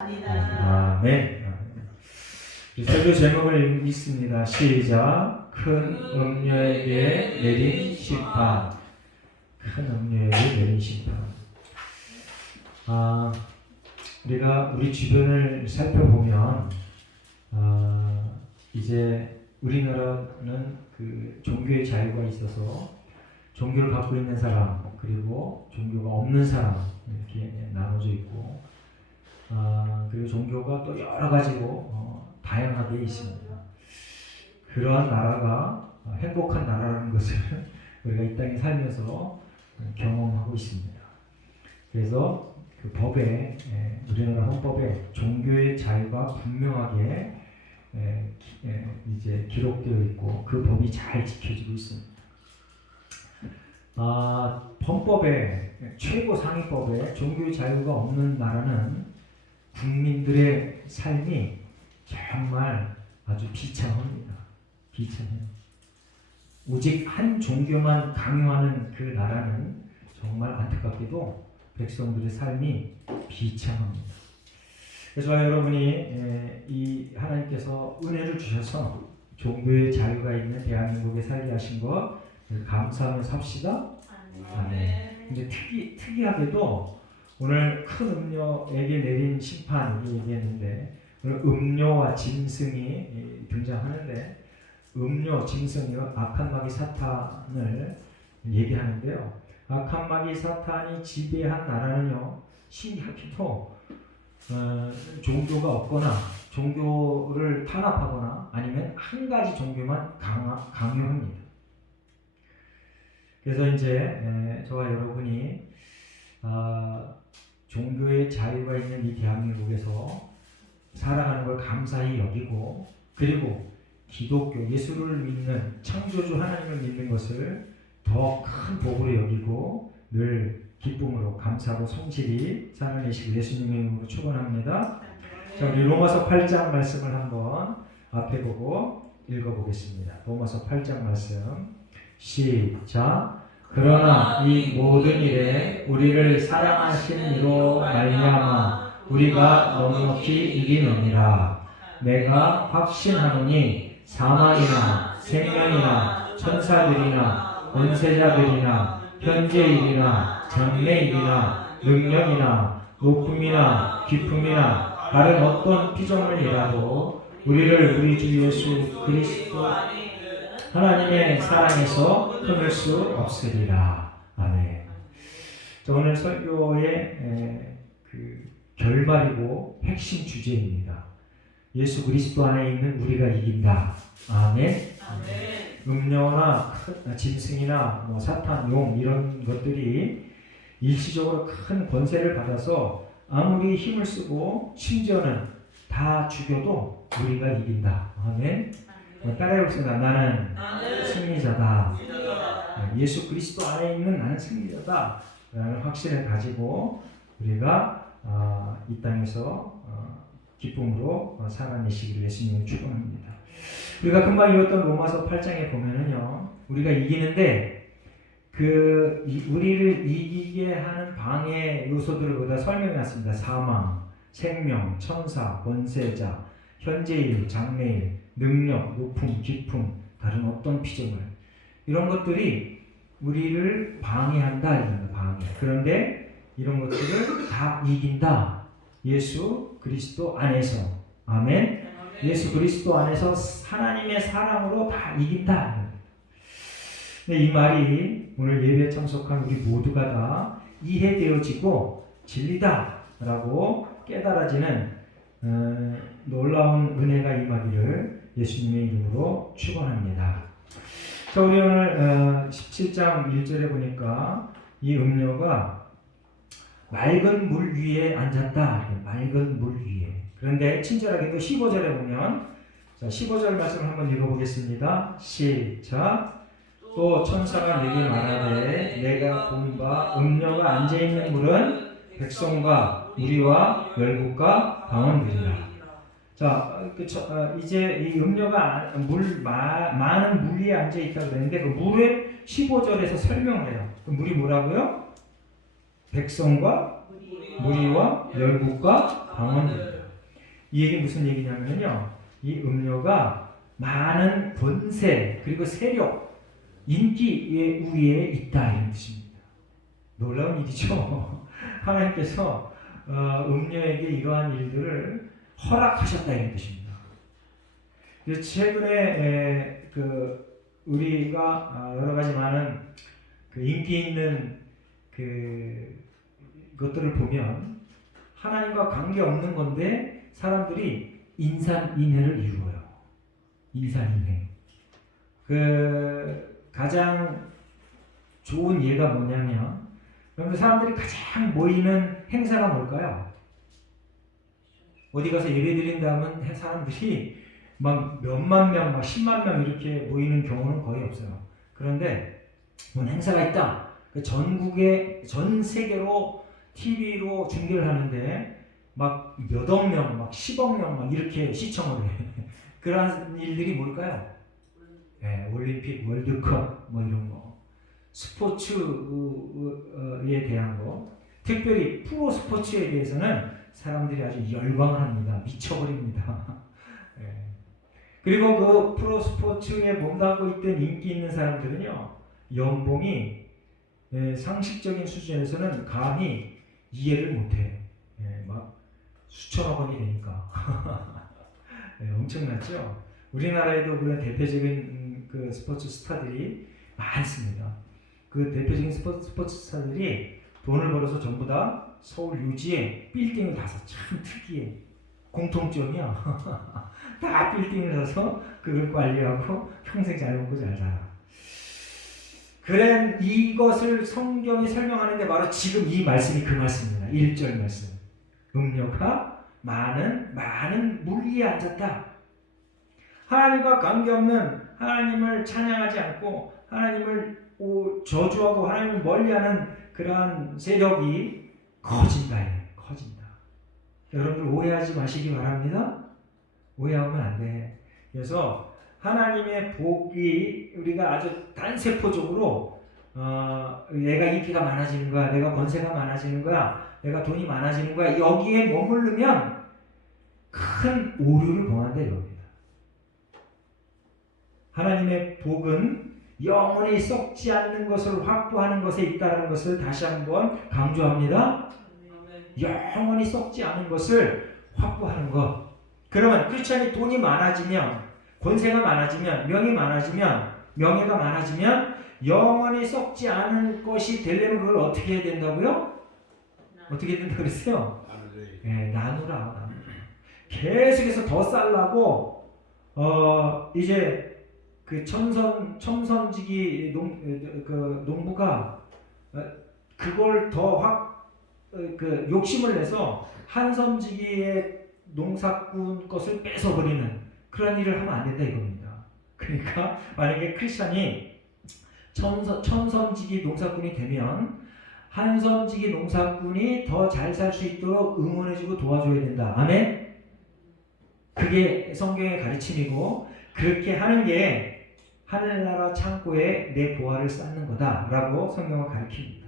아멘. 설교 제목을 읽습니다. 시작. 큰 음녀에게 내린 심판. 큰 음녀에게 내린 심판. 우리가 우리 주변을 살펴보면 이제 우리나라는 그 종교의 자유가 있어서 종교를 갖고 있는 사람 그리고 종교가 없는 사람 이렇게 나눠져 있고 그리고 종교가 또 여러 가지로 다양하게 있습니다. 그러한 나라가 행복한 나라라는 것을 우리가 이 땅에 살면서 경험하고 있습니다. 그래서 그 법에 우리나라 헌법에 종교의 자유가 분명하게 이제 기록되어 있고 그 법이 잘 지켜지고 있습니다. 헌법에 최고 상위법에 종교의 자유가 없는 나라는 국민들의 삶이 정말 아주 비참합니다. 비참해요. 오직 한 종교만 강요하는 그 나라는 정말 안타깝게도 백성들의 삶이 비참합니다. 그래서 여러분이 이 하나님께서 은혜를 주셔서 종교의 자유가 있는 대한민국에 살게 하신 것 감사하며 삽시다. 아멘. 근데 특이하게도 오늘 큰 음녀에게 내린 심판 얘기했는데 오늘 음녀와 짐승이 등장하는데 음녀, 짐승이 악한 마귀 사탄을 얘기하는데요. 악한 마귀 사탄이 지배한 나라는요, 신기하게도 종교가 없거나 종교를 탄압하거나 아니면 한 가지 종교만 강요합니다. 그래서 이제 저와 여러분이 종교의 자유가 있는 이 대한민국에서 살아가는 걸 감사히 여기고 그리고 기독교, 예수를 믿는 창조주 하나님을 믿는 것을 더 큰 복으로 여기고 늘 기쁨으로 감사하고 성실히 살아내시고 예수님의 이름으로 축원합니다. 자, 우리 로마서 8장 말씀을 한번 앞에 보고 읽어보겠습니다. 로마서 8장 말씀 시작. 그러나 이 모든 일에 우리를 사랑하신 이로 말미암아 우리가 넉넉히 이기느니라. 내가 확신하노니 사망이나 생명이나 천사들이나 권세자들이나 현재일이나 장래일이나 능력이나 높음이나 깊음이나 다른 어떤 피조물이라도 우리를 우리 주 예수 그리스도 하나님의 사랑에서 끊을 수 없으리라. 아멘. 오늘 설교의 그 결말이고 핵심 주제입니다. 예수 그리스도 안에 있는 우리가 이긴다. 아멘. 아멘. 음녀나 짐승이나 뭐 사탄, 용 이런 것들이 일시적으로 큰 권세를 받아서 아무리 힘을 쓰고 심지어는 다 죽여도 우리가 이긴다. 아멘. 따라해보겠습니다. 나는 승리자다. 예수 그리스도 안에 있는 나는 승리자다 라는 확신을 가지고 우리가 이 땅에서 기쁨으로 살아내시기를 예수님을 축원합니다. 우리가 금방 읽었던 로마서 8장에 보면은요, 우리가 이기는데 우리를 이기게 하는 방해 요소들을 거기다 설명해놨습니다. 사망, 생명, 천사, 권세자, 현재일, 장래일, 능력, 높음, 깊음, 다른 어떤 피조물 이런 것들이 우리를 방해한다 이런 거 방해. 그런데 이런 것들을 다 이긴다. 예수 그리스도 안에서. 아멘. 예수 그리스도 안에서 하나님의 사랑으로 다 이긴다. 근데 이 말이 오늘 예배에 참석한 우리 모두가 다 이해되어지고 진리다라고 깨달아지는 놀라운 은혜가 임하기를 예수님의 이름으로 축원합니다. 자, 우리 오늘 17장 1절에 보니까 이 음녀가 맑은 물 위에 앉았다. 맑은 물 위에. 그런데 친절하게 또 15절에 보면 자, 15절 말씀을 한번 읽어보겠습니다. 시작. 또 천사가 내게 말하되 내가 본 바 음녀가 앉아있는 물은 백성과 무리와 열국과 방언들이라. 자, 이제 이 음녀가 많은 물 위에 앉아있다고 그랬는데 그 물을 15절에서 설명을 해요. 그 물이 뭐라고요? 백성과 무리와 열국과 방언입니다. 이 얘기 무슨 얘기냐면요, 이 음료가 많은 권세 그리고 세력, 인기의 우위에 있다 이런 뜻입니다. 놀라운 일이죠. 하나님께서 음료에게 이러한 일들을 허락하셨다 이런 뜻입니다. 그래서 최근에 우리가 여러 가지 많은 인기 있는 것들을 보면 하나님과 관계 없는 건데 사람들이 인산인해를 이루어요. 인산인해. 가장 좋은 예가 뭐냐면, 여러분들 사람들이 가장 모이는 행사가 뭘까요? 어디 가서 예배 드린다면 사람들이 막 몇만 명, 막 10만 명 이렇게 모이는 경우는 거의 없어요. 그런데 뭔 행사가 있다. 전 세계로 TV로 중계를 하는데 막 몇억 명, 막 10억 명 막 이렇게 시청을 해. 그런 일들이 뭘까요? 네, 올림픽, 월드컵 뭐 이런 거. 스포츠에 대한 거. 특별히 프로 스포츠에 대해서는 사람들이 아주 열광을 합니다. 미쳐버립니다. 네. 그리고 그 프로 스포츠에 몸담고 있던 인기 있는 사람들은요, 연봉이 상식적인 수준에서는 감히 이해를 못해. 막 수천억 원이 되니까. 엄청났죠? 우리나라에도 그런 대표적인 그 스포츠 스타들이 많습니다. 그 대표적인 스포츠 스타들이 돈을 벌어서 전부 다 서울 유지에 빌딩을 사서, 참 특이해. 공통점이야. 다 빌딩을 사서 그걸 관리하고 평생 잘 먹고 잘 살아. 그래, 이것을 성경이 설명하는데 바로 지금 이 말씀이 그 말씀입니다. 1절 말씀. 음료가 많은 물리에 앉았다. 하나님과 관계없는, 하나님을 찬양하지 않고 하나님을 저주하고 하나님을 멀리하는 그러한 세력이 커진다. 여러분들 오해하지 마시기 바랍니다. 오해하면 안 돼. 그래서 하나님의 복이 우리가 아주 단세포적으로 내가 인기가 많아지는 거야, 내가 권세가 많아지는 거야, 내가 돈이 많아지는 거야, 여기에 머무르면 큰 오류를 범한다 이겁니다. 하나님의 복은 영원히 썩지 않는 것을 확보하는 것에 있다는 것을 다시 한번 강조합니다. 영원히 썩지 않은 것을 확보하는 것. 그러면 크리스천이 돈이 많아지면, 권세가 많아지면, 명예가 많아지면 영원히 썩지 않은 것이 되려면 그걸 어떻게 해야 된다고요? 어떻게 해야 된다고 그랬어요? 나누라. 계속해서 더 쌓으려고 이제 그 첨선지기 농부가 그걸 더 욕심을 내서 한섬지기의 농사꾼 것을 뺏어버리는 그런 일을 하면 안 된다 이겁니다. 그러니까 만약에 크리스찬이 첨선지기 농사꾼이 되면 한섬지기 농사꾼이 더 잘 살 수 있도록 응원해주고 도와줘야 된다. 아멘? 그게 성경의 가르침이고, 그렇게 하는 게 하늘나라 창고에 내 보화를 쌓는 거다라고 성경은 가르칩니다.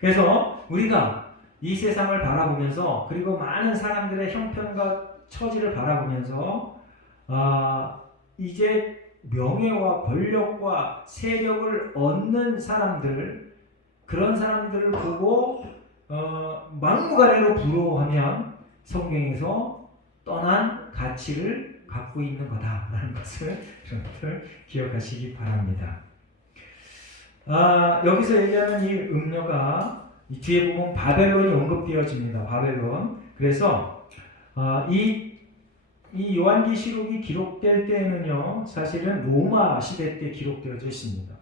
그래서 우리가 이 세상을 바라보면서, 그리고 많은 사람들의 형편과 처지를 바라보면서 이제 명예와 권력과 세력을 얻는 사람들, 그런 사람들을 보고 막무가내로 부러워하면 성경에서 떠난 가치를 갖고 있는 거다라는 것을 여러분들 기억하시기 바랍니다. 여기서 얘기하는 이 음료가 이 뒤에 보면 바벨론이 언급되어집니다. 바벨론. 그래서 이 요한계시록이 기록될 때는요, 사실은 로마 시대 때 기록되어져 있습니다.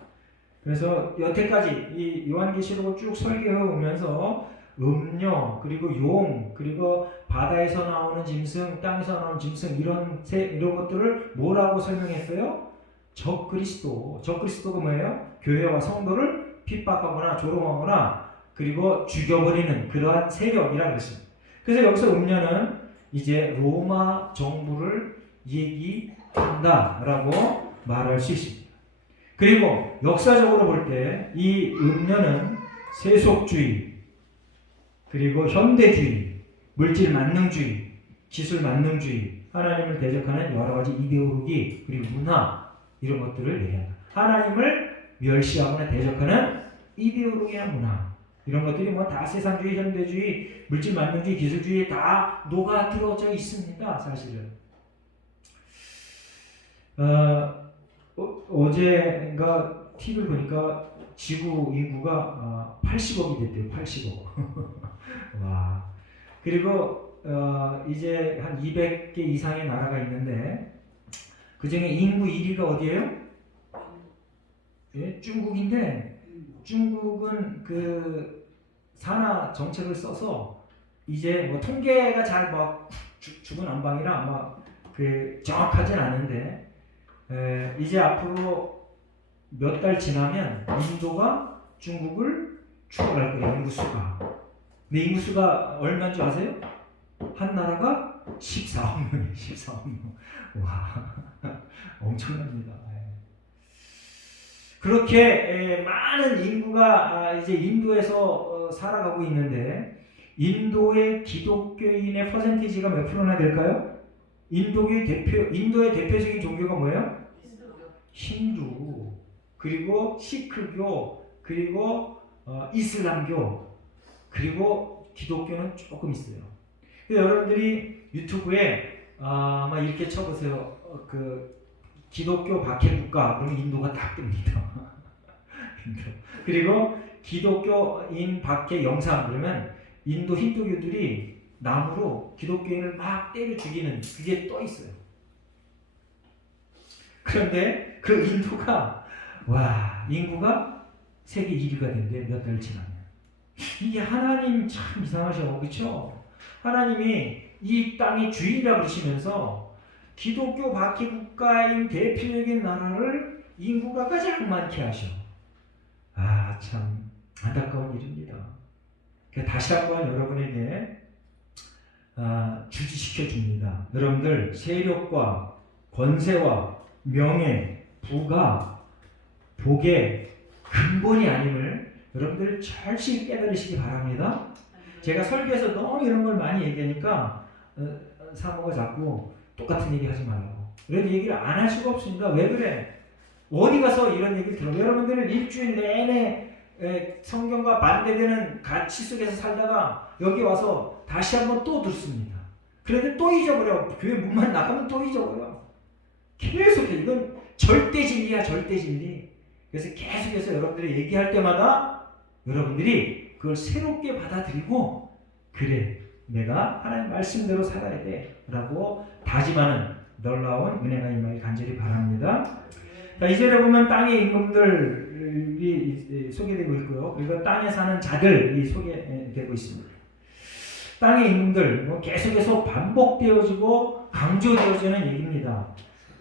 그래서 여태까지 이 요한계시록을 쭉 설계해 오면서 음료, 그리고 용, 그리고 바다에서 나오는 짐승, 땅에서 나오는 짐승, 이런 것들을 뭐라고 설명했어요? 적그리스도가 뭐예요? 교회와 성도를 핍박하거나 조롱하거나 그리고 죽여버리는 그러한 세력이라고 그랬습니다. 그래서 여기서 음료는 이제 로마 정부를 얘기한다라고 말할 수 있습니다. 그리고 역사적으로 볼 때 이 음료는 세속주의, 그리고 현대주의, 물질 만능주의, 기술 만능주의, 하나님을 대적하는 여러 가지 이데올로기 그리고 문화 이런 것들을 얘기한다. 하나님을 멸시하거나 대적하는 이데올로기나 문화 이런 것들이 뭐 다 세상주의, 현대주의, 물질 만능주의, 기술주의에 다 녹아 들어져 있습니다. 사실은 어제인가 TV를 보니까 지구 인구가 80억이 됐대요. 80억. 와. 그리고 이제 한 200개 이상의 나라가 있는데 그 중에 인구 1위가 어디예요? 예? 중국인데 중국은 그 산하 정책을 써서 이제 뭐 통계가 잘 막 중구난방이라 아마 그 정확하진 않은데 이제 앞으로 몇 달 지나면 인도가 중국을 추월할 거예요. 인구수가. 근데 인구수가 얼마인 줄 아세요? 한 나라가 14억 명이에요. 14억 명. 와, 엄청납니다. 그렇게 많은 인구가 이제 인도에서 살아가고 있는데 인도의 기독교인의 퍼센티지가 몇 프로나 될까요? 인도의 대표적인 종교가 뭐예요? 힌두, 그리고 시크교, 그리고 이슬람교, 그리고 기독교는 조금 있어요. 여러분들이 유튜브에 아마 이렇게 쳐보세요. 그 기독교 박해국가 그러면 인도가 딱 뜹니다. 그리고 기독교인 박해 영상 그러면 인도 힌두교들이 나무로 기독교인을 막 때려 죽이는 그게 떠 있어요. 그런데 그 인도가 인구가 세계 1위가 된대 몇 달 지나면. 이게 하나님 참 이상하셔, 그렇죠? 하나님이 이 땅의 주인이라 그러시면서 기독교 박해 국가인 대표적인 나라를 인구가 가장 많게 하셔. 참 안타까운 일입니다. 다시 한번 여러분에게 주지시켜 줍니다. 여러분들 세력과 권세와 명예, 부가 복의 근본이 아님을 여러분들 절실히 깨달으시기 바랍니다. 제가 설교에서 너무 이런 걸 많이 얘기하니까 사모가 자꾸 똑같은 얘기 하지 말라고. 이런 얘기를 안 할 수가 없습니다. 왜 그래? 어디 가서 이런 얘기를 들어요? 여러분들은 일주일 내내 성경과 반대되는 가치 속에서 살다가 여기 와서 다시 한번 또 듣습니다. 그런데 또 잊어버려. 교회 문만 나가면 또 잊어버려. 계속해. 이건 절대 진리야, 절대 진리. 그래서 계속해서 여러분들이 얘기할 때마다 여러분들이 그걸 새롭게 받아들이고 그래, 내가 하나님 말씀대로 살아야 돼 라고 다짐하는 놀라운 은혜가 임하길 간절히 바랍니다. 자, 2절에 보면 땅의 임금들이 소개되고 있고요. 그리고 땅에 사는 자들이 소개되고 있습니다. 땅의 임금들 계속해서 반복되어지고 강조되어지는 얘기입니다.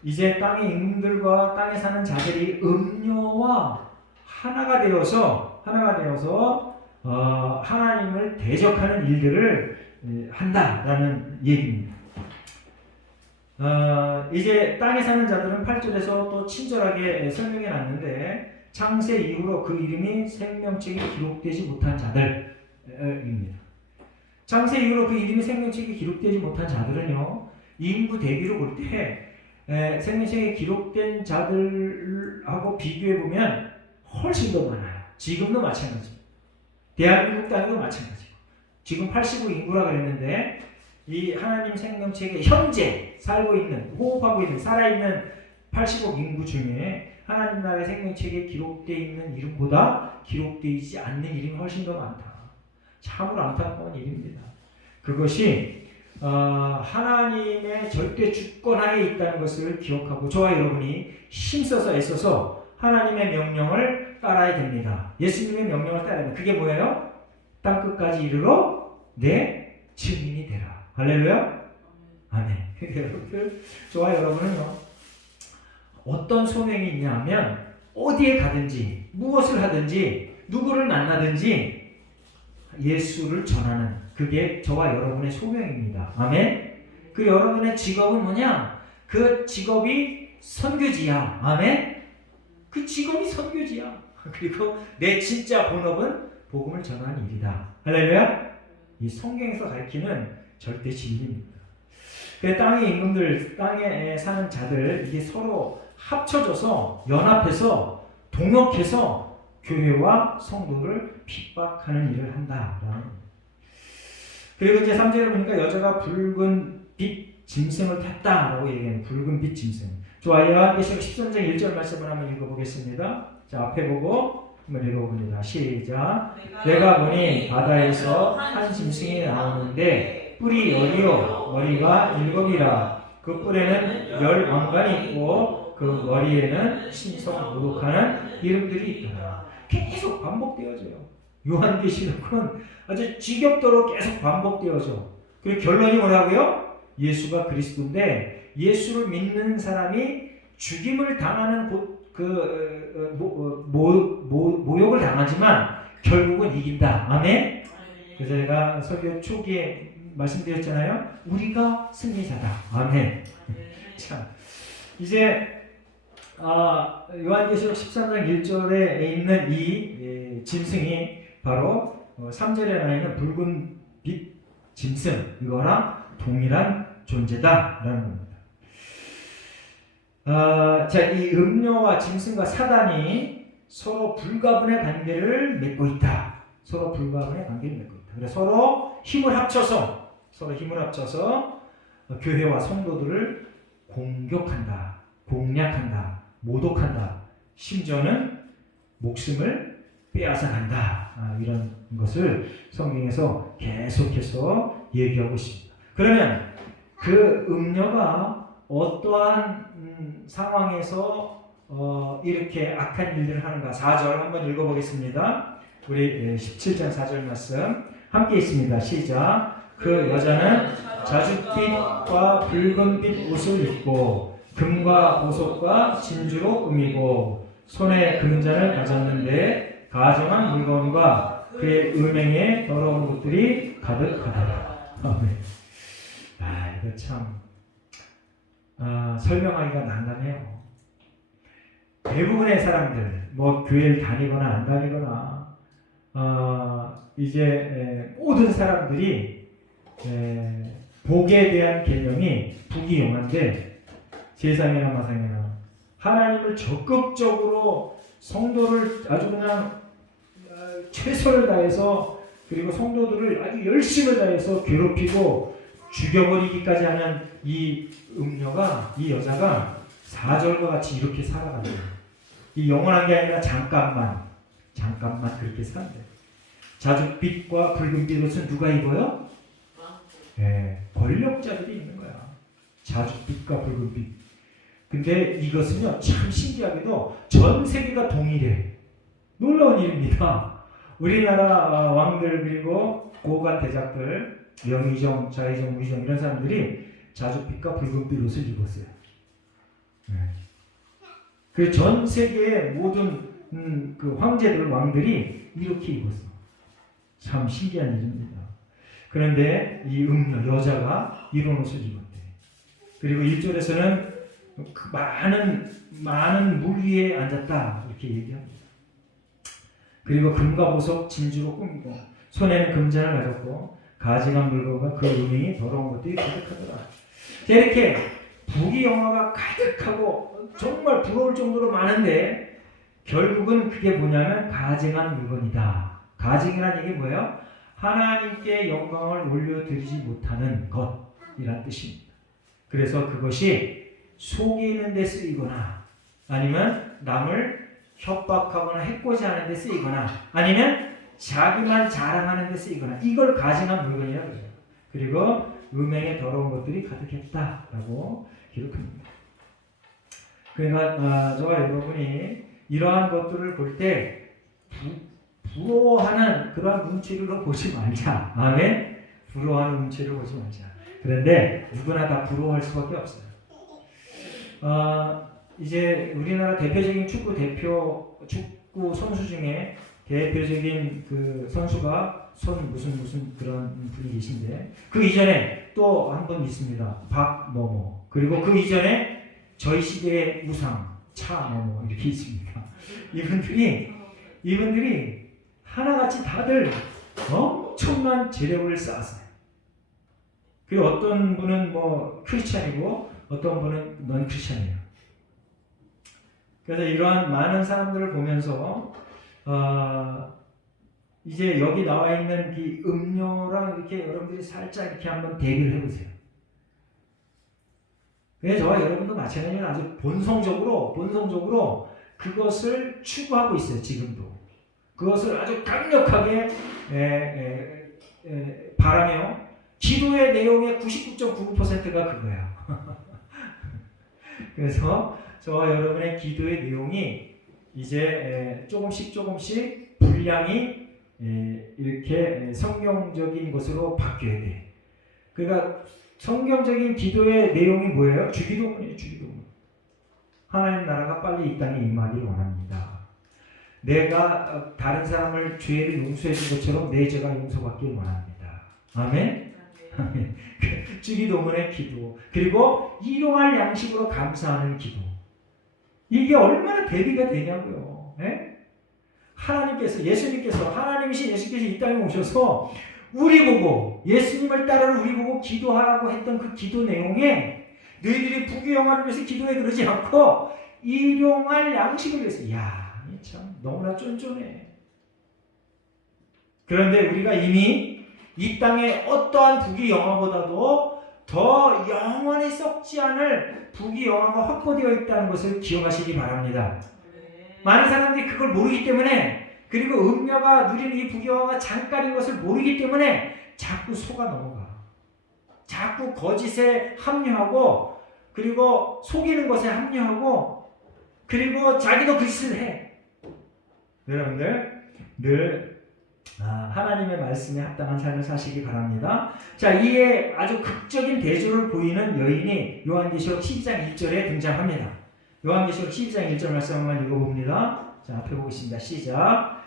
이제 땅의 임금들과 땅에 사는 자들이 음녀와 하나가 되어서 하나님을 대적하는 일들을 한다라는 얘기입니다. 이제 땅에 사는 자들은 8절에서 또 친절하게 설명해 놨는데 창세 이후로 그 이름이 생명책에 기록되지 못한 자들입니다. 창세 이후로 그 이름이 생명책에 기록되지 못한 자들은요, 인구 대비로 볼 때 생명책에 기록된 자들하고 비교해 보면 훨씬 더 많아요. 지금도 마찬가지입니다. 대한민국 땅도 마찬가지고. 지금 85 인구라 그랬는데 이 하나님 생명책에 현재 살고 있는, 호흡하고 있는, 살아있는 80억 인구 중에 하나님 나라의 생명책에 기록되어 있는 이름보다 기록되어 있지 않는 이름이 훨씬 더 많다. 참으로 안타까운 일입니다. 그것이 하나님의 절대 주권하에 있다는 것을 기억하고 저와 여러분이 힘써서 애써서 하나님의 명령을 따라야 됩니다. 예수님의 명령을 따라야 됩니다. 그게 뭐예요? 땅끝까지 이르러 내 증인이 되라. 할렐루야? 아멘. 여러분들, 저와 여러분은요, 어떤 소명이 있냐면 어디에 가든지 무엇을 하든지 누구를 만나든지 예수를 전하는, 그게 저와 여러분의 소명입니다. 아멘. 그 여러분의 직업은 뭐냐? 그 직업이 선교지야. 아멘. 그 직업이 선교지야. 그리고 내 진짜 본업은 복음을 전하는 일이다. 할렐루야. 이 성경에서 가르치는 절대 진리입니다. 그 땅의 임금들, 땅에 사는 자들 이게 서로 합쳐져서 연합해서 동역해서 교회와 성도를 핍박하는 일을 한다라는. 그리고 이제 3절에 보니까 여자가 붉은 빛 짐승을 탔다라고 얘기하는 붉은 빛 짐승. 좋아요. 요한계시록 13장 1절 말씀을 한번 읽어보겠습니다. 자, 앞에 보고 한번 읽어봅니다. 시작. 내가 보니 바다에서 한 짐승이 나오는데 뿔이 10이요 머리가 7이라. 그 뿔에는 10왕관이 있고 그 머리에는 신성 모독하는 이름들이 있더라. 계속 반복되어져요. 요한계시록은 아주 지겹도록 계속 반복되어져. 그리고 결론이 뭐라고요? 예수가 그리스도인데 예수를 믿는 사람이 죽임을 당하는 모욕을 당하지만 결국은 이긴다. 아멘. 그래서 제가 설교 초기에 말씀드렸잖아요. 우리가 승리자다. 아멘. 자, 이제 요한계시록 13장 1절에 있는 이 짐승이 바로 3절에 나와 있는 붉은 빛 짐승, 이거랑 동일한 존재다라는 겁니다. 자, 이 음료와 짐승과 사단이 서로 불가분의 관계를 맺고 있다. 서로 불가분의 관계를 맺고 있다. 그래서 서로 힘을 합쳐서 교회와 성도들을 공격한다, 공략한다, 모독한다. 심지어는 목숨을 빼앗아간다. 이런 것을 성경에서 계속해서 얘기하고 있습니다. 그러면 그 음료가 어떠한 상황에서 이렇게 악한 일들을 하는가? 4절 한번 읽어보겠습니다. 우리 17장 4절 말씀 함께 있습니다. 시작. 그 여자는 자줏빛과 붉은빛 옷을 입고 금과 보석과 진주로 꾸미고 손에 금잔을 가졌는데 가정한 물건과 그의 음행에 더러운 것들이 가득하더라. 이거 참 설명하기가 난감해요. 대부분의 사람들, 교회를 다니거나 안 다니거나 이제 모든 사람들이 복에 대한 개념이 부귀영화인데 세상에나 마상에나 하나님을 적극적으로 성도를 아주 그냥 최선을 다해서 그리고 성도들을 아주 열심을 다해서 괴롭히고 죽여버리기까지 하는 이 음녀가, 이 여자가 4절과 같이 이렇게 살아가는 이 영원한 게 아니라 잠깐만 그렇게 산대. 자줏빛과 붉은빛 옷은 누가 입어요? 권력자들이 입는 거야. 자줏빛과 붉은빛. 근데 이것은요, 참 신기하게도 전 세계가 동일해. 놀라운 일입니다. 우리나라 왕들 그리고 고관 대작들, 영의정, 좌의정, 우의정 이런 사람들이 자줏빛과 붉은빛 옷을 입었어요. 그 전 세계의 모든 그 황제들, 왕들이 이렇게 입었어. 참 신기한 일입니다. 그런데 이 여자가 이런 옷을 입었대. 그리고 1절에서는 그 많은 물 위에 앉았다 이렇게 얘기합니다. 그리고 금과 보석, 진주로 꾸미고 손에는 금잔을 가졌고 가증한 물건과 그 음행이 더러운 것들이 가득하더라. 이렇게 부귀영화가 가득하고 정말 부러울 정도로 많은데 결국은 그게 뭐냐면 가증한 물건이다. 가증이라는 얘기 뭐예요? 하나님께 영광을 올려드리지 못하는 것이란 뜻입니다. 그래서 그것이 속이는 데 쓰이거나 아니면 남을 협박하거나 해코지하는 데 쓰이거나 아니면 자기만 자랑하는 데 쓰이거나 이걸 가증한 물건이라고 그래요. 그리고 음행에 더러운 것들이 가득했다라고 기록합니다. 그러니까 저와 여러분이 이러한 것들을 볼 때 부러워하는 그러한 눈치로 보지 말자. 아멘. 부러워하는 눈치를 보지 말자. 그런데 누구나 다 부러워할 수밖에 없어요. 이제 우리나라 대표적인 축구 선수 중에 대표적인 그 선수가 무슨 그런 분이 계신데 그 이전에 또 한 분 있습니다. 박某某. 그리고 그 이전에 저희 시대의 우상 차某某 이렇게 있습니다. 이분들이 하나같이 다들 엄청난 재력을 쌓았어요. 그리고 어떤 분은 뭐 크리스찬이고 어떤 분은 넌 크리스찬이에요. 그래서 이러한 많은 사람들을 보면서 이제 여기 나와 있는 이 음료랑 이렇게 여러분들이 살짝 이렇게 한번 대비를 해보세요. 그래서 저와 여러분도 마찬가지로 아주 본성적으로 그것을 추구하고 있어요. 지금도 그것을 아주 강력하게 바라며 기도의 내용의 99.99%가 그거예요. 그래서 저와 여러분의 기도의 내용이 이제 조금씩 분량이 이렇게 성경적인 것으로 바뀌어야 돼. 그러니까 성경적인 기도의 내용이 뭐예요? 주기도문이에요. 주기도문. 하나님 나라가 빨리 이 땅에 임하길 원합니다. 내가 다른 사람을 죄를 용서해 준 것처럼 내 죄가 용서받길 원합니다. 아멘? 아멘. 주기도문의 기도, 그리고 일용할 양식으로 감사하는 기도. 이게 얼마나 대비가 되냐고요. 네? 예수님께서 하나님이신 예수께서 이 땅에 오셔서 우리 보고, 예수님을 따르는 우리 보고 기도하라고 했던 그 기도 내용에 너희들이 부귀영화를 위해서 기도해 그러지 않고 일용할 양식을 위해서. 이야, 참 너무나 쫀쫀해. 그런데 우리가 이미 이 땅의 어떠한 부귀영화보다도 더 영원히 썩지 않을 부귀영화가 확보되어 있다는 것을 기억하시기 바랍니다. 많은 사람들이 그걸 모르기 때문에, 그리고 음녀가 누리는 이 부귀영화가 잠깐인 것을 모르기 때문에 자꾸 속아 넘어가. 자꾸 거짓에 합류하고, 그리고 속이는 것에 합류하고, 그리고 자기도 그 짓을 해. 여러분들 늘 하나님의 말씀에 합당한 삶을 사시기 바랍니다. 자, 이에 아주 극적인 대조를 보이는 여인이 요한계시록 12장 1절에 등장합니다. 요한계시록 12장 1절 말씀 한번 읽어봅니다. 자, 앞에 보겠습니다. 시작.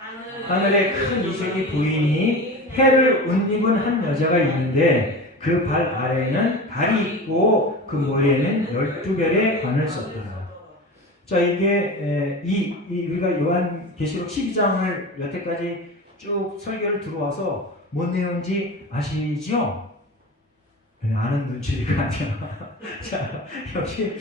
하늘에 큰 이색이 보이니 해를 옷 입은 한 여자가 있는데 그 발 아래에는 달이 있고 그 머리에는 12별의 관을 썼더라. 자, 이게 우리가 요한계시록 12장을 여태까지 쭉 설교를 들어와서 뭔 내용인지 아시죠? 아는 눈치가 아니야. 자, 여기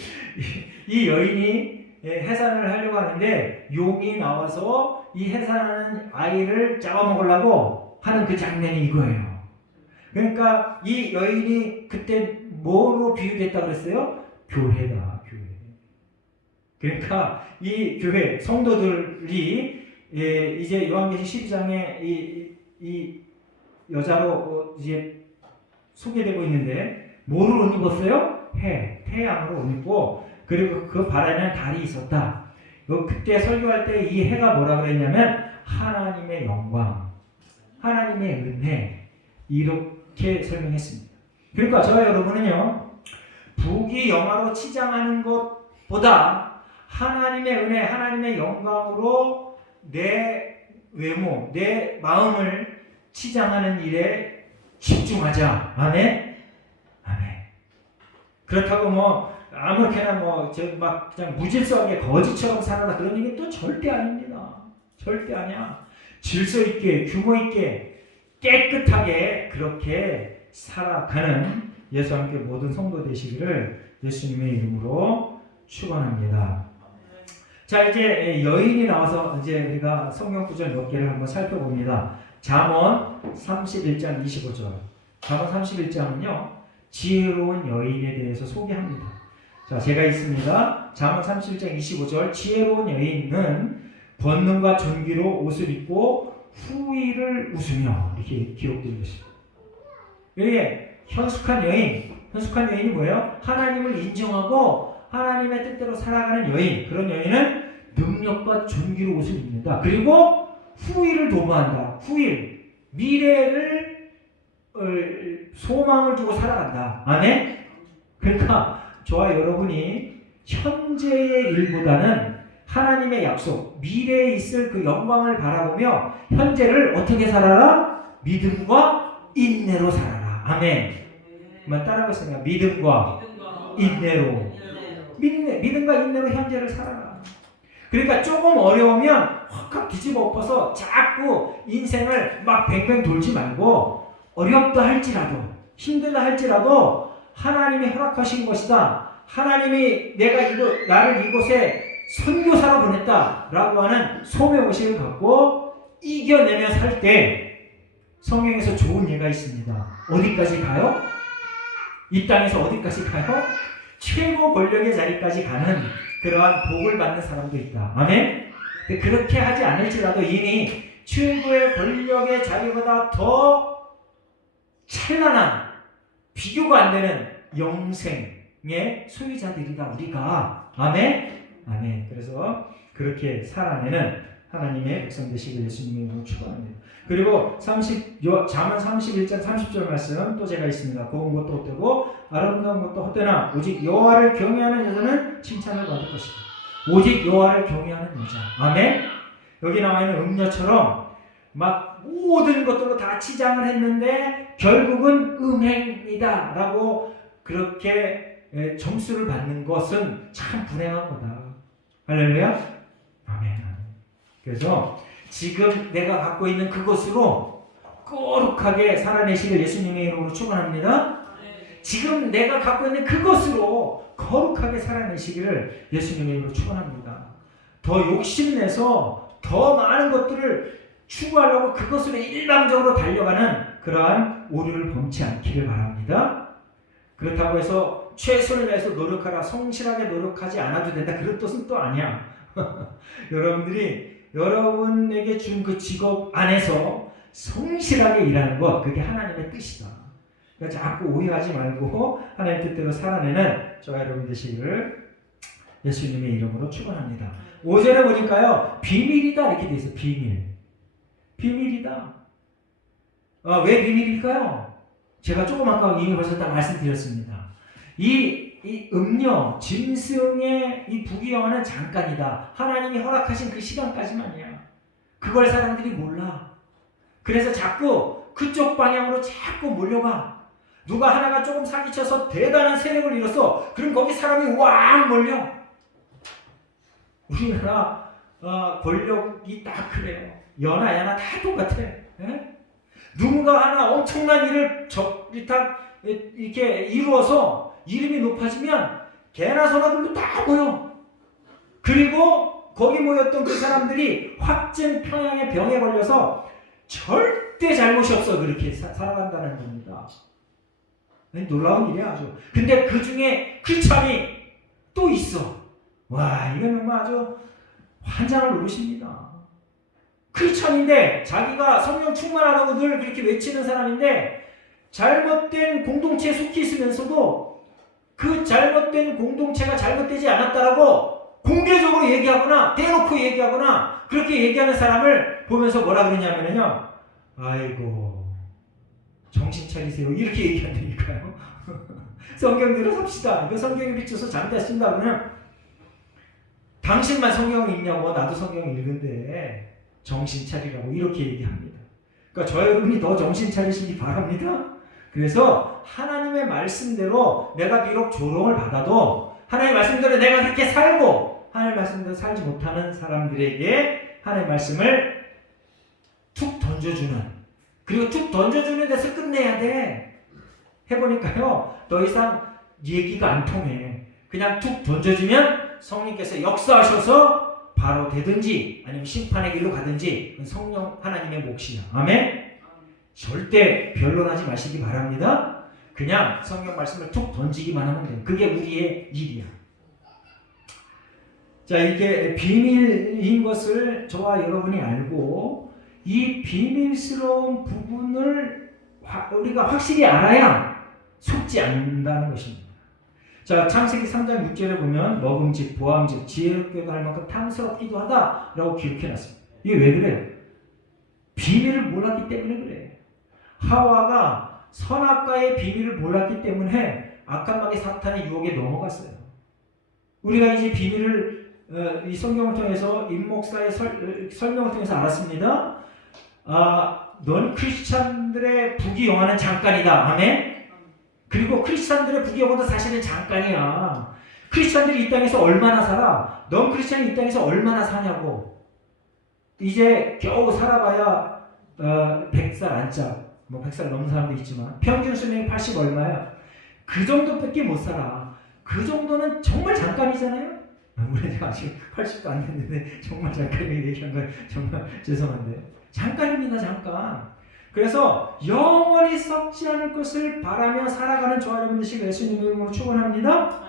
이 여인이 해산을 하려고 하는데 용이 나와서 이 해산하는 아이를 잡아먹으려고 하는 그 장면이 이거예요. 그러니까 이 여인이 그때 뭐로 비유됐다 그랬어요? 교회다, 교회. 그러니까 이 교회 성도들이 이제 요한계시록 12장에 이 여자로 이제 소개되고 있는데 뭐를 옷 입었어요? 태양으로 옷 입고, 그리고 그 발에는 달이 있었다. 그때 설교할 때 이 해가 뭐라 그랬냐면 하나님의 영광, 하나님의 은혜, 이렇게 설명했습니다. 그러니까 저와 여러분은요, 부귀영화로 치장하는 것보다 하나님의 은혜, 하나님의 영광으로 내 외모, 내 마음을 치장하는 일에 집중하자. 아멘? 아멘. 그렇다고 뭐 아무렇게나 뭐 막 그냥 무질서하게 거지처럼 살아라 그런 얘기는 또 절대 아닙니다. 절대 아니야. 질서 있게, 규모 있게, 깨끗하게 그렇게 살아가는 예수와 함께 모든 성도 되시기를 예수님의 이름으로 축원합니다. 자, 이제 여인이 나와서 이제 우리가 성경 구절 몇 개를 한번 살펴봅니다. 잠언 31장 25절. 잠언 31장은요, 지혜로운 여인에 대해서 소개합니다. 자, 제가 있습니다. 잠언 31장 25절. 지혜로운 여인은 권능과 존귀로 옷을 입고 후의를 웃으며, 이렇게 기록되어 있습니다. 이게 현숙한 여인이 뭐예요? 하나님을 인정하고 하나님의 뜻대로 살아가는 여인. 그런 여인은 능력과 존귀로 옷을 입는다. 그리고 후일을 도모한다. 후일, 미래를 소망을 두고 살아간다. 아멘? 그러니까 저와 여러분이 현재의 일보다는 하나님의 약속, 미래에 있을 그 영광을 바라보며 현재를 어떻게 살아라? 믿음과 인내로 살아라. 아멘. 한번 따라하겠습니다. 믿음과 인내로. 믿음과 인내로 현재를 살아라. 그러니까 조금 어려우면 확 뒤집어 엎어서 자꾸 인생을 막 뱅뱅 돌지 말고 어렵다 할지라도 힘들다 할지라도 하나님이 허락하신 것이다. 하나님이 나를 이곳에 선교사로 보냈다라고 하는 소명의식을 갖고 이겨내며 살 때 성경에서 좋은 예가 있습니다. 어디까지 가요? 이 땅에서 어디까지 가요? 최고 권력의 자리까지 가는 그러한 복을 받는 사람도 있다. 아멘? 그렇게 하지 않을지라도 이미 최고의 권력의 자리보다 더 찬란한 비교가 안 되는 영생의 소유자들이다 우리가. 아멘? 아멘. 그래서 그렇게 살아내는 하나님의 백성 되시길 예수님의 이름으로 축원합니다. 그리고 잠언 31장 30절 말씀 또 제가 있습니다. 고운 것도 헛되고 아름다운 것도 헛되나 오직 여호와를 경외하는 여자는 칭찬을 받을 것이다. 오직 여호와를 경외하는 여자. 아멘. 여기 나와 있는 음녀처럼 막 모든 것들로 다 치장을 했는데 결국은 음행이다 라고 그렇게 점수를 받는 것은 참 불행한 거다. 할렐루야. 아멘. 그래서 지금 내가 갖고 있는 그것으로 거룩하게 살아내시길 예수님의 이름으로 축원합니다. 지금 내가 갖고 있는 그것으로 거룩하게 살아내시기를 예수님의 이름으로 축원합니다. 더 욕심내서 더 많은 것들을 추구하려고 그것으로 일방적으로 달려가는 그러한 오류를 범치 않기를 바랍니다. 그렇다고 해서 최선을 다해서 노력하라, 성실하게 노력하지 않아도 된다, 그런 뜻은 또 아니야. 여러분에게 준 그 직업 안에서 성실하게 일하는 것, 그게 하나님의 뜻이다. 그러니까 자꾸 오해하지 말고 하나님의 뜻대로 살아내는 저와 여러분 되시기를 예수님의 이름으로 축원합니다. 5절에 보니까요, 비밀이다 이렇게 돼 있어요. 비밀이다. 왜 비밀일까요? 제가 조금 아까 이미 벌써 다 말씀드렸습니다. 이 음료, 짐승의 이 부귀영화는 잠깐이다. 하나님이 허락하신 그 시간까지만이야. 그걸 사람들이 몰라. 그래서 자꾸 그쪽 방향으로 자꾸 몰려가. 누가 하나가 조금 사기쳐서 대단한 세력을 이뤘어. 그럼 거기 사람이 왕 몰려. 우리나라 권력이 딱 그래요. 연하야나 다 똑같아. 에? 누군가 하나 엄청난 일을 이렇게 이루어서 이름이 높아지면 개나 소나들도 다 모여. 그리고 거기 모였던 그 사람들이 확진 평양의 병에 걸려서 절대 잘못이 없어 그렇게 살아간다는 겁니다. 놀라운 일이야 아주. 근데 그 중에 크리스찬이 또 있어. 와, 이건 정말 아주 환장을 누르십니다. 크리스찬인데 자기가 성령 충만하다고 늘 그렇게 외치는 사람인데 잘못된 공동체에 속해 있으면서도 그 잘못된 공동체가 잘못되지 않았다라고 공개적으로 얘기하거나 대놓고 얘기하거나 그렇게 얘기하는 사람을 보면서 뭐라 그러냐면요, 아이고 정신 차리세요 이렇게 얘기한다니까요. 성경대로 삽시다. 이거 성경에 비춰서 잘다 쓴다 그러면 당신만 성경을 읽냐고, 나도 성경을 읽는데 정신 차리라고 이렇게 얘기합니다. 그러니까 저 여러분이 더 정신 차리시기 바랍니다. 그래서 하나님의 말씀대로 내가 비록 조롱을 받아도 하나님의 말씀대로 내가 그렇게 살고 하나님의 말씀대로 살지 못하는 사람들에게 하나님의 말씀을 툭 던져주는, 그리고 툭 던져주는 데서 끝내야 돼. 해보니까요, 더 이상 얘기가 안 통해. 그냥 툭 던져주면 성령께서 역사하셔서 바로 되든지 아니면 심판의 길로 가든지 그건 성령 하나님의 몫이야. 아멘? 절대 변론하지 마시기 바랍니다. 그냥 성경 말씀을 툭 던지기만 하면 돼요. 그게 우리의 일이야. 자, 이게 비밀인 것을 저와 여러분이 알고 이 비밀스러운 부분을 우리가 확실히 알아야 속지 않는다는 것입니다. 자, 창세기 3장 6절에 보면 먹음직, 보암직, 지혜롭게도 할 만큼 탐스럽기도 하다라고 기록해놨습니다. 이게 왜 그래요? 비밀을 몰랐기 때문에 그래. 하와가 선악과의 비밀을 몰랐기 때문에 악한 마귀 사탄의 유혹에 넘어갔어요. 우리가 이제 비밀을 이 성경을 통해서 임 목사의 설명을 통해서 알았습니다. 넌 크리스찬들의 부귀영화는 잠깐이다. 아멘. 그리고 크리스찬들의 부귀영화도 사실은 잠깐이야. 크리스찬들이 이 땅에서 얼마나 살아? 넌 크리스찬이 이 땅에서 얼마나 사냐고. 이제 겨우 살아봐야 100살 안짜. 뭐 100살 넘는 사람도 있지만 평균 수명이 80 얼마야? 그 정도밖에 못 살아. 그 정도는 정말 잠깐이잖아요. 우리 아직 80도 안 됐는데 정말 잠깐 얘기한 건 정말 죄송한데 잠깐입니다. 잠깐. 그래서 영원히 썩지 않을 것을 바라며 살아가는 저와 여러분 되시길 예수님의 이름으로 축원합니다.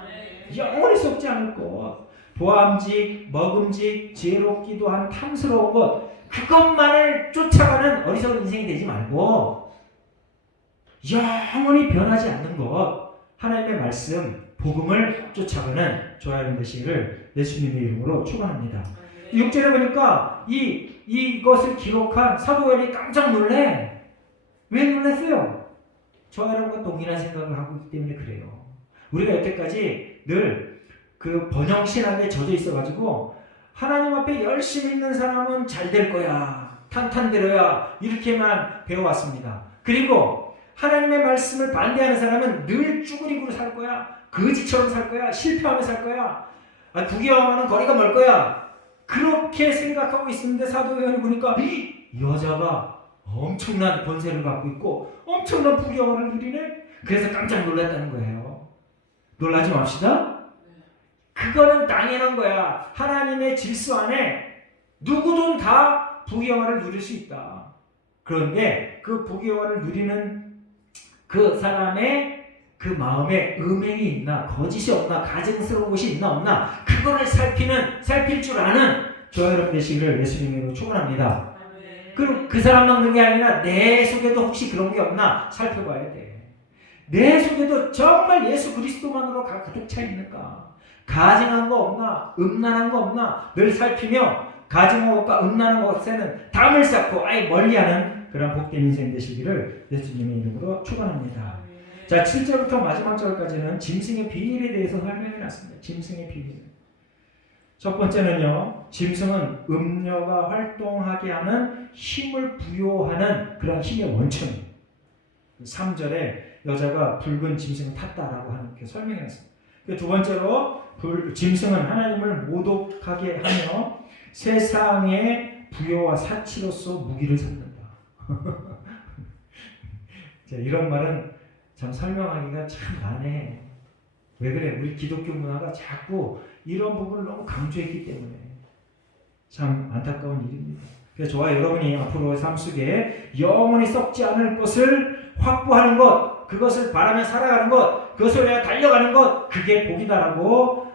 영원히 썩지 않을 것, 보암직, 먹음직, 지혜롭기도 한 탐스러운 것, 그것만을 쫓아가는 어리석은 인생이 되지 말고 영원히 변하지 않는 것, 하나님의 말씀, 복음을 쫓아가는 저와 여러분 되시기를 예수님의 이름으로 축원합니다. 6절에 보니까 이것을 기록한 사도 바울이 깜짝 놀래. 왜 놀랐어요? 저와 여러분과 동일한 생각을 하고 있기 때문에 그래요. 우리가 여태까지 늘 그 번영신학에 젖어 있어가지고 하나님 앞에 열심히 있는 사람은 잘 될 거야, 탄탄대로야, 이렇게만 배워왔습니다. 그리고 하나님의 말씀을 반대하는 사람은 늘 쭈그리고 살 거야, 거지처럼 살 거야, 실패하며 살 거야, 부귀영화는 거리가 멀 거야, 그렇게 생각하고 있었는데 사도 바울이 보니까 이 여자가 엄청난 권세를 갖고 있고 엄청난 부귀영화를 누리네. 그래서 깜짝 놀랐다는 거예요. 놀라지 맙시다. 그거는 당연한 거야. 하나님의 질서 안에 누구든 다 부귀영화를 누릴 수 있다. 그런데 그 부귀영화를 누리는 그 사람의 그 마음에 음행이 있나, 거짓이 없나, 가증스러운 것이 있나 없나, 그거를 살필 줄 아는 저와 여러분 되시기를 예수님으로 축원합니다. 그럼 그 사람 막는 게 아니라 내 속에도 혹시 그런 게 없나 살펴봐야 돼. 내 속에도 정말 예수 그리스도만으로 가득 차 있는가? 가증한 거 없나? 음란한 거 없나? 늘 살피며 가증한 것과 음란한 것에는 담을 쌓고 아예 멀리하는 그런 복된 인생 되시기를 예수님의 이름으로 축원합니다. 자, 7절부터 마지막 절까지는 짐승의 비밀에 대해서 설명해 놨습니다. 짐승의 비밀. 첫 번째는요, 짐승은 음녀가 활동하게 하는 힘을 부여하는 그런 힘의 원천이에요. 3절에 여자가 붉은 짐승을 탔다라고 하는 게 설명했습니다. 두 번째로 짐승은 하나님을 모독하게 하며 세상의 부여와 사치로서 무기를 삼는다. 자, 이런 말은 참 설명하기가 참 난해. 왜 그래? 우리 기독교 문화가 자꾸 이런 부분을 너무 강조했기 때문에 참 안타까운 일입니다. 그래서 저와 여러분이 앞으로 삶 속에 영원히 썩지 않을 것을 확보하는 것, 그것을 바라며 살아가는 것, 그것을 위해 달려가는 것, 그게 복이다라고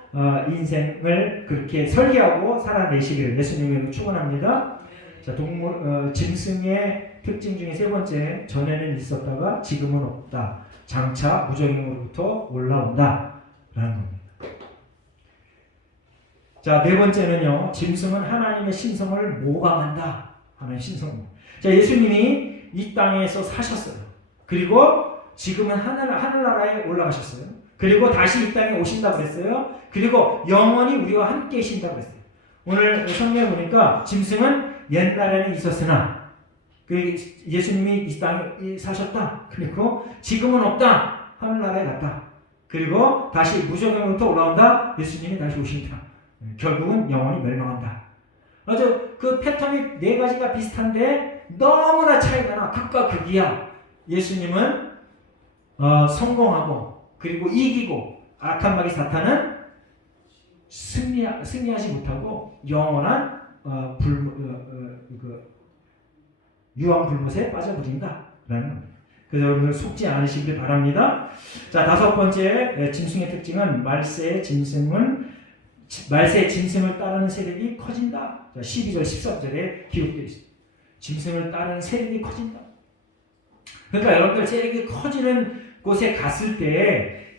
인생을 그렇게 설계하고 살아내시기를 예수님으로 축원합니다. 자, 짐승의 특징 중에 세 번째, 전에는 있었다가 지금은 없다. 장차 무정형으로부터 올라온다 라는 겁니다. 자, 네 번째는요, 짐승은 하나님의 신성을 모방한다. 하나님의 신성을. 자, 예수님이 이 땅에서 사셨어요. 그리고 지금은 하늘나라에 올라가셨어요. 그리고 다시 이 땅에 오신다고 그랬어요. 그리고 영원히 우리와 함께 계신다고 그랬어요. 오늘 성경에 보니까 짐승은 옛날에는 있었으나 예수님이 이 땅에 사셨다. 그리고 지금은 없다. 하늘나라에 갔다. 그리고 다시 무정형으로부터 올라온다. 예수님이 다시 오신다. 결국은 영원히 멸망한다. 아주 그 패턴이 네 가지가 비슷한데 너무나 차이가 나. 극과 극이야. 예수님은 성공하고 그리고 이기고 악한 마귀 사탄은 승리하지 못하고 영원한 유황불못에 빠져버린다 라는 겁니다. 그래서 여러분들 속지 않으시길 바랍니다. 자, 다섯 번째 짐승의 특징은 말세의 짐승을 따르는 세력이 커진다. 자, 12절 13절에 기록되어 있습니다. 짐승을 따르는 세력이 커진다. 그러니까 여러분들 세력이 커지는 곳에 갔을 때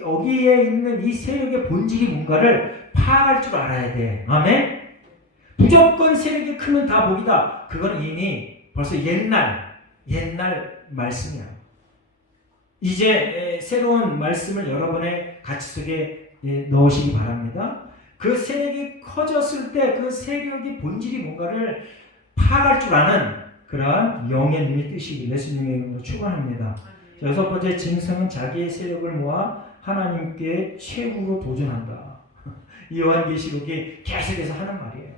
여기에 있는 이 세력의 본질이 뭔가를 파악할 줄 알아야 돼. 아멘? 무조건 세력이 크면 다 복이다. 그건 이미 벌써 옛날 말씀이야. 이제 새로운 말씀을 여러분의 가치 속에 넣으시기 바랍니다. 그 세력이 커졌을 때 그 세력의 본질이 뭔가를 파악할 줄 아는 그러한 영의 눈이 뜨시길 예수님의 이름으로 축원합니다. 여섯 번째, 짐승은 자기의 세력을 모아 하나님께 최후로 도전한다. 이 요한계시록이 계속해서 하는 말이에요.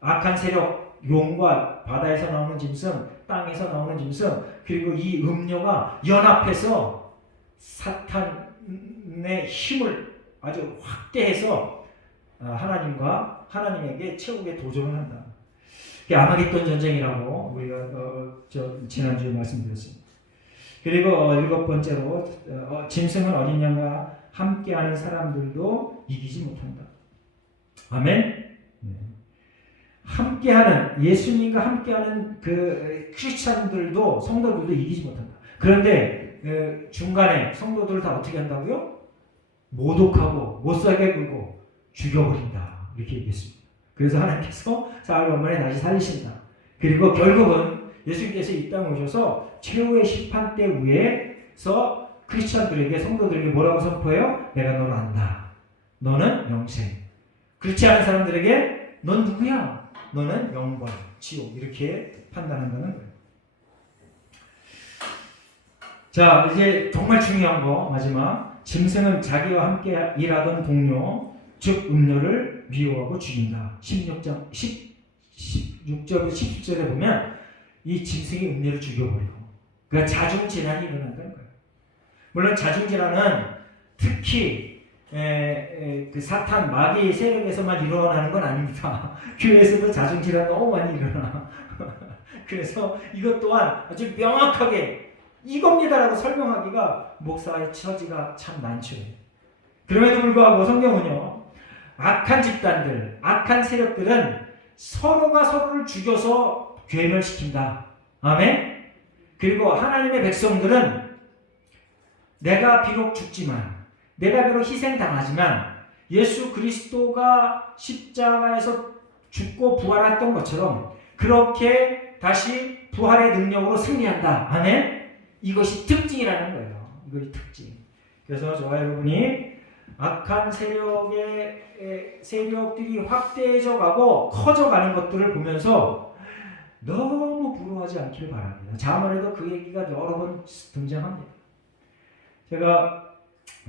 악한 세력, 용과 바다에서 나오는 짐승, 땅에서 나오는 짐승, 그리고 이 음료가 연합해서 사탄의 힘을 아주 확대해서 하나님에게 최후의 도전을 한다. 아마겟돈 전쟁이라고 우리가 지난주에 말씀드렸습니다. 그리고 7번째로 짐승은 어린 양과 함께하는 사람들도 이기지 못한다. 아멘. 함께하는 예수님과 함께하는 그 크리스찬들도 성도들도 이기지 못한다. 그런데 중간에 성도들을 다 어떻게 한다고요? 모독하고 못살게 굴고 죽여버린다. 이렇게 얘기했습니다. 그래서 하나님께서 사흘 만에 다시 살리신다. 그리고 결국은 예수님께서 이 땅에 오셔서 최후의 심판대 위에서 크리스찬들에게 성도들에게 뭐라고 선포해요? 내가 너를 안다. 너는 영생. 그렇지 않은 사람들에게 넌 누구야? 너는 영광, 지옥. 이렇게 판단한다는 거예요. 자, 이제 정말 중요한 거 마지막. 짐승은 자기와 함께 일하던 동료, 즉 음료를 미워하고 죽인다. 16절, 17절에 보면 이 짐승이 음료를 죽여버리고, 그러니까 자중질환이 일어난다는 거예요. 물론 자중질환은 특히 그 사탄 마귀의 세력에서만 일어나는 건 아닙니다. 교회에서도 자중질환 너무 많이 일어나. 그래서 이것 또한 아주 명확하게 이겁니다라고 설명하기가 목사의 처지가 참 많죠. 그럼에도 불구하고 성경은요, 악한 집단들, 악한 세력들은 서로가 서로를 죽여서 괴멸시킨다. 아멘? 그리고 하나님의 백성들은 내가 비록 죽지만, 내가 비록 희생당하지만 예수 그리스도가 십자가에서 죽고 부활했던 것처럼 그렇게 다시 부활의 능력으로 승리한다. 아멘? 이것이 특징이라는 거예요. 이것이 특징. 그래서 저와 여러분이 악한 세력들이 확대해져 가고 커져가는 것들을 보면서 너무 부러워하지 않기를 바랍니다. 자문에도 그 얘기가 여러 번 등장합니다. 제가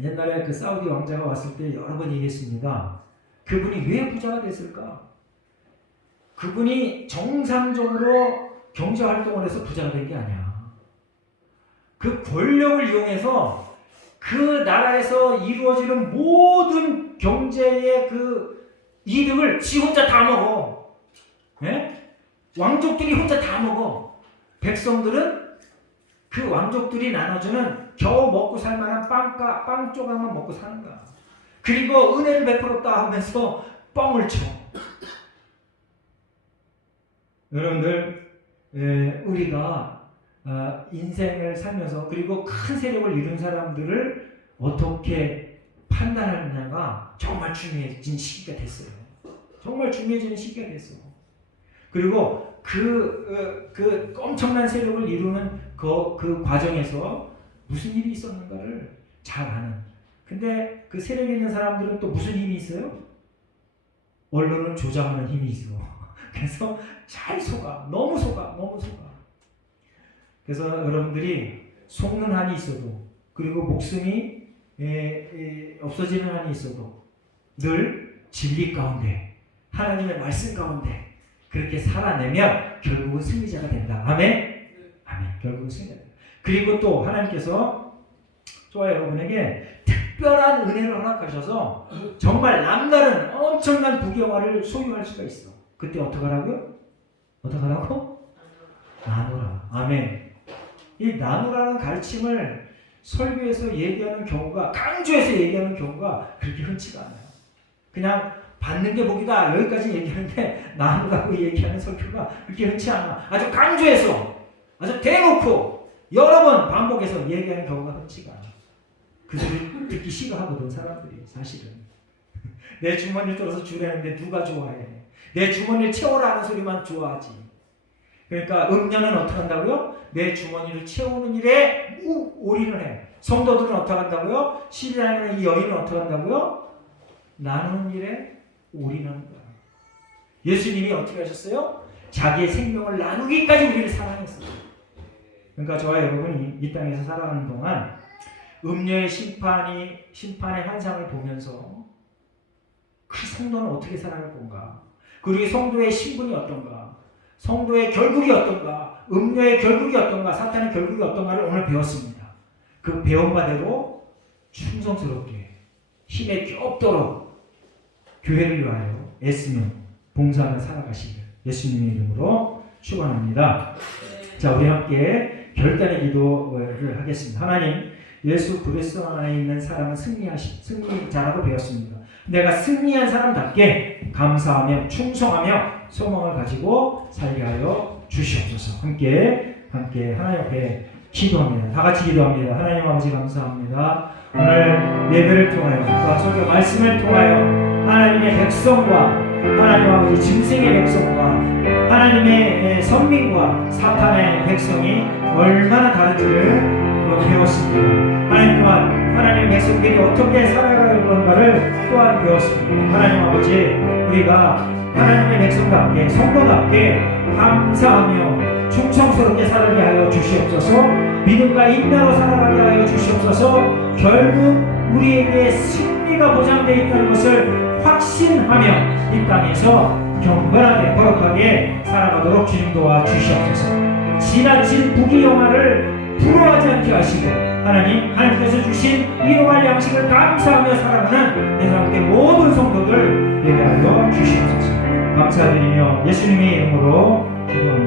옛날에 그 사우디 왕자가 왔을 때 여러 번 얘기했습니다. 그분이 왜 부자가 됐을까? 그분이 정상적으로 경제활동을 해서 부자가 된 게 아니야. 그 권력을 이용해서 그 나라에서 이루어지는 모든 경제의 그 이득을 지 혼자 다 먹어. 네? 왕족들이 혼자 다 먹어. 백성들은 그 왕족들이 나눠주는 겨우 먹고 살만한 빵 조각만 먹고 사는 거야. 그리고 은혜를 베풀었다 하면서 뻥을 쳐. 여러분들, 우리가 인생을 살면서 그리고 큰 세력을 이룬 사람들을 어떻게 판단하느냐가 정말 중요해진 시기가 됐어요. 정말 중요해지는 시기가 됐어. 그리고 그 엄청난 세력을 이루는 그 과정에서 무슨 일이 있었는가를 잘 아는. 근데 그 세력에 있는 사람들은 또 무슨 힘이 있어요? 언론을 조작하는 힘이 있어. 그래서 잘 속아. 너무 속아. 그래서 여러분들이 속는 한이 있어도, 그리고 목숨이 없어지는 한이 있어도 늘 진리 가운데, 하나님의 말씀 가운데 그렇게 살아내면 결국은 승리자가 된다. 아멘? 아멘. 결국은 승리자가 된다. 그리고 또 하나님께서 저와 여러분에게 특별한 은혜를 허락하셔서 정말 남다른 엄청난 부귀영화를 소유할 수가 있어. 그때 어떡하라고요? 나누라. 아멘. 이 나누라는 가르침을 설교에서 얘기하는 경우가, 강조해서 얘기하는 경우가 그렇게 흔치가 않아요. 그냥 받는 게 복이다 여기까지 얘기하는데 나누라고 얘기하는 설교가 그렇게 흔치 않아. 아주 강조해서, 아주 대놓고 여러 번 반복해서 얘기하는 경우가 흔치가 않아. 그들을 듣기 싫어하거든 사람들이. 사실은 내 주머니를 들어서 주라는데 누가 좋아해? 내 주머니를 채워라 하는 소리만 좋아하지. 그러니까 음녀는 어떻게 한다고요? 내 주머니를 채우는 일에 올인을 해. 성도들은 어떻게 한다고요? 신뢰하는 이 여인은 어떻게 한다고요? 나누는 일에 올인하는 거야. 예수님이 어떻게 하셨어요? 자기의 생명을 나누기까지 우리를 사랑했어요. 그러니까 저와 여러분이 이 땅에서 살아가는 동안 음녀의 심판의 환상을 보면서 그 성도는 어떻게 살아갈 건가? 그리고 성도의 신분이 어떤가? 성도의 결국이 어떤가? 음녀의 결국이 어떤가? 사탄의 결국이 어떤가를 오늘 배웠습니다. 그 배운 바대로 충성스럽게 힘에 겹도록 교회를 위하여 애쓰며 봉사하며 살아가시길 예수님의 이름으로 축원합니다. 자, 우리 함께 결단의 기도를 하겠습니다. 하나님, 예수 그리스도 안에 있는 사람은 승리자라고 배웠습니다. 내가 승리한 사람답게 감사하며 충성하며 소망을 가지고 살게 하여 주시옵소서. 함께 하나님 앞에 기도합니다. 다 같이 기도합니다. 하나님 아버지 감사합니다. 오늘 예배를 통하여 또 설교 말씀을 통하여 하나님의 백성과 하나님 아버지 짐승의 백성과 하나님의 선민과 사탄의 백성이 얼마나 다른지를 배웠습니다. 하나님 또한 하나님의 백성들이 어떻게 살아가는 건가를 또한 배웠습니다. 하나님 아버지, 우리가 하나님의 백성답게 성도답게 감사하며 충성스럽게 살아가게 하여 주시옵소서. 믿음과 인내로 살아가게 하여 주시옵소서. 결국 우리에게 승리가 보장되어 있다는 것을 확신하며 이 땅에서 경건하게 거룩하게 살아가도록 주님 도와주시옵소서. 지나친 부귀영화를 부러워하지 않게 하시고 하나님께서 주신 일용할 양식을 감사하며 살아가는 내 함께 모든 성도들 예배하여 주시옵소서. 감사드리며 예수님의 이름으로 기도합니다.